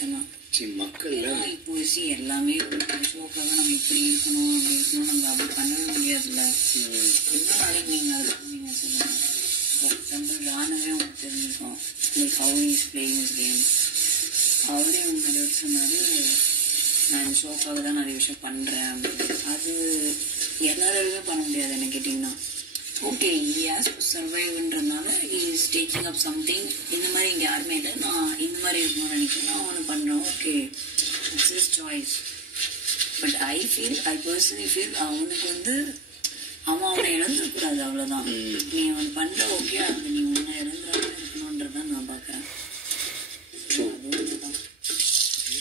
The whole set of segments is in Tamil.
விஷயம் தான். மக்கள் இப்போ எல்லாமே ஷோக்காக நம்ம இப்படி இருக்கணும் அப்படி இருக்கணும், நம்ம அப்படி பண்ணவே முடியாதுல்ல. எவ்வளோ நாளைக்கு நீங்கள் அதை பண்ணீங்க சொல்லுங்கள். ஃபார் எக்ஸாம்பிள் ராணவே உங்களுக்கு தெரிஞ்சிருக்கோம், like how is playing is game. அவரே அவங்க நிறைய சொன்னார், நான் இந்த ஷோக்காக தான் நிறைய விஷயம் பண்ணுறேன். அது எல்லாராலுமே பண்ண முடியாது என்ன கேட்டிங்கன்னா. ஓகே, ஹாஸ் டு சர்வைவ்ன்றதுனால இஸ் டேக்கிங் அப் சம்திங். இந்த மாதிரி இங்கே யாருமே இல்லை, நான் இந்த மாதிரி இருக்கணும்னு நினைக்கிறேன், நான் அவனை பண்ணுறேன். Okay, it's his choice. But I personally feel அவனுக்கு அவனை இழந்துடக்கூடாது, அவ்வளோதான். நீ அவன் பண்ணுற ஓகே, அது நீ உன்னை இழந்துடாம இருக்கணுன்றதான் நான் பார்க்குறேன்.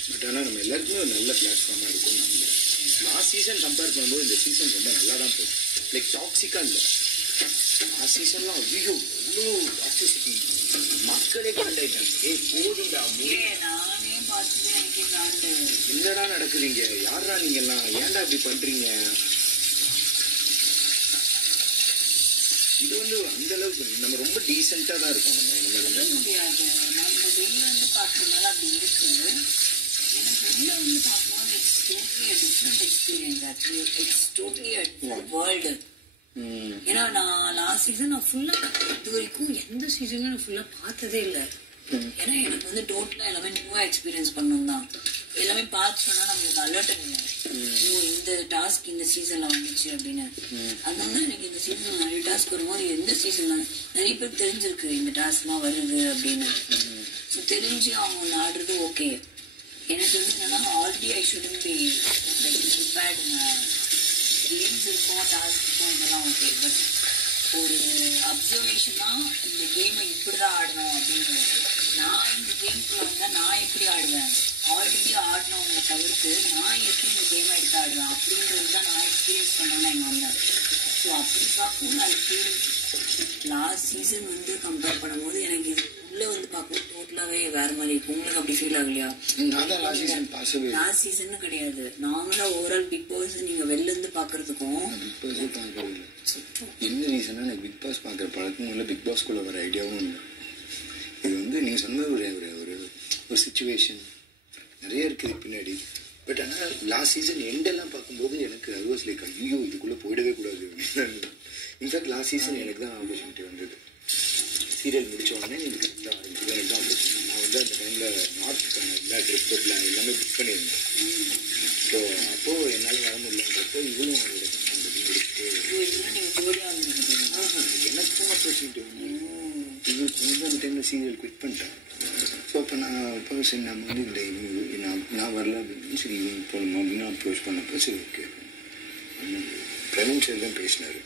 பட் ஆனால் நம்ம எல்லாருக்குமே ஒரு நல்ல பிளாட்ஃபார்மாக இருக்கும். லாஸ்ட் சீசன் கம்பேர் பண்ணும்போது இந்த சீசன் ரொம்ப நல்லா தான் போகும். லைக் டாக்ஸிக்காக இல்லை. லாஸ்ட் சீசன்லாம் ஐயோ எவ்வளோ டாக்ஸிசிட்டி, மக்களே கண்டாயிட்டாங்க. போதுண்டா, நானே பார்த்துட்டு எனக்கு காண்டு என்னடா நடக்குதுங்க, யாரா நீங்கெல்லாம், ஏன்டா இப்படி பண்ணுறீங்க? இது அந்த அளவுக்கு நம்ம ரொம்ப டீசெண்டாக தான் இருக்கோம். நம்ம முடியாது, நம்ம வெளியே பார்க்கறதுனால அப்படி இருக்கு. எனக்கு வெளியே பார்க்கும்போது it's totally a different experience. Actually it's totally a world. ஏன்னா நான் லாஸ்ட் சீசன் நான் ஃபுல்லாக இது வரைக்கும் எந்த சீசனுமே நான் ஃபுல்லாக பார்த்ததே இல்லை. ஏன்னா எனக்கு டோட்டலாக எல்லாமே நியூவாக எக்ஸ்பீரியன்ஸ் பண்ணணும் தான். எல்லாமே பார்த்து சொன்னால் நம்மளுக்கு அலர்ட் இல்லை. இந்த டாஸ்க் இந்த சீசனில் வந்துச்சு அப்படின்னு. அதனால எனக்கு இந்த சீசனில் நிறைய டாஸ்க் வரும்போது எந்த சீசனில் நிறைய பேர் தெரிஞ்சிருக்கு இந்த டாஸ்க்லாம் வருது அப்படின்னு. ஸோ தெரிஞ்சு அவங்க ஒன்று ஆடுறது ஓகே. எனக்கு என்னன்னா already I shouldn't be like prepared. Games இருக்கும், டாஸ்க் இருக்கும், இதெல்லாம் ஓகே. பட் ஒரு அப்சர்வேஷனாக இந்த கேமை இப்படி தான் ஆடணும் அப்படின்றது. நான் இந்த கேமுக்குள்ள வந்தால் நான் எப்படி ஆடுவேன், ஆல்ரெடி ஆடினவங்களை தவிர்த்து நான் எப்படி இந்த கேமை எடுத்து ஆடுவேன் அப்படின்றது தான் நான் எக்ஸ்பீரியன்ஸ் பண்ணேன்னா இங்கே வந்தேன். ஸோ அப்படி பார்க்கும்போது I feel last season compare பண்ணும்போது எனக்கு இது உள்ளே பார்க்கும்போது டோட்டலாகவே வேறு மாதிரி இருக்கும். உங்களுக்கு அப்படி ஃபீல் ஆகலையா? லாஸ்ட் சீசன் கிடையாது, நார்மலாக ஓவரால் பிக் பாஸ் நீங்கள் வெளிலேருந்து பார்க்குறதுக்கும் என்ன ரீசனா எனக்கு பிக் பாஸ் பார்க்குற பழக்கமும் இல்லை, பிக் பாஸ்குள்ளே வர ஐடியாவும் இல்லை. இது நீங்கள் சொன்னது ஒரு சிச்சுவேஷன் நிறைய இருக்குது பின்னாடி. பட் ஆனால் லாஸ்ட் சீசன் எண்டெல்லாம் பார்க்கும்போது எனக்கு அது வாஸ் லைக் ஐயோ இதுக்குள்ளே போயிடவே கூடாது. இன்ஃபேக்ட் லாஸ்ட் சீசன் எனக்கு தான் ஆப்பர்ச்சுனிட்டி வந்தது. சீரியல் முடித்த உடனே எனக்கு கரெக்டாக ஆரம்பிச்சது எனக்கு தான் ஆப்பர்ச்சுனிட்டி. நான் அந்த டைமில் நார்த்துக்கான எல்லா ட்ரிப் எல்லாமே புக் பண்ணியிருந்தேன். ஸோ அப்போது என்னால் வர முடியலன்றப்போ இவளும் அவங்களோட எனக்கும் ஆப்பர்ச்சுனிட்டி வந்து இவருக்கு அந்த டைமில் சீரியல் குவிட் பண்ணிட்டேன். ஸோ அப்போ நான் சரி நம்ம இந்த நான் வரல அப்படின்னு சரி இவங்க போகணுமா அப்படின்னு அப்ரோச் பண்ணப்போ சரி ஓகே பிரவீன் சார் தான் பேசினார்.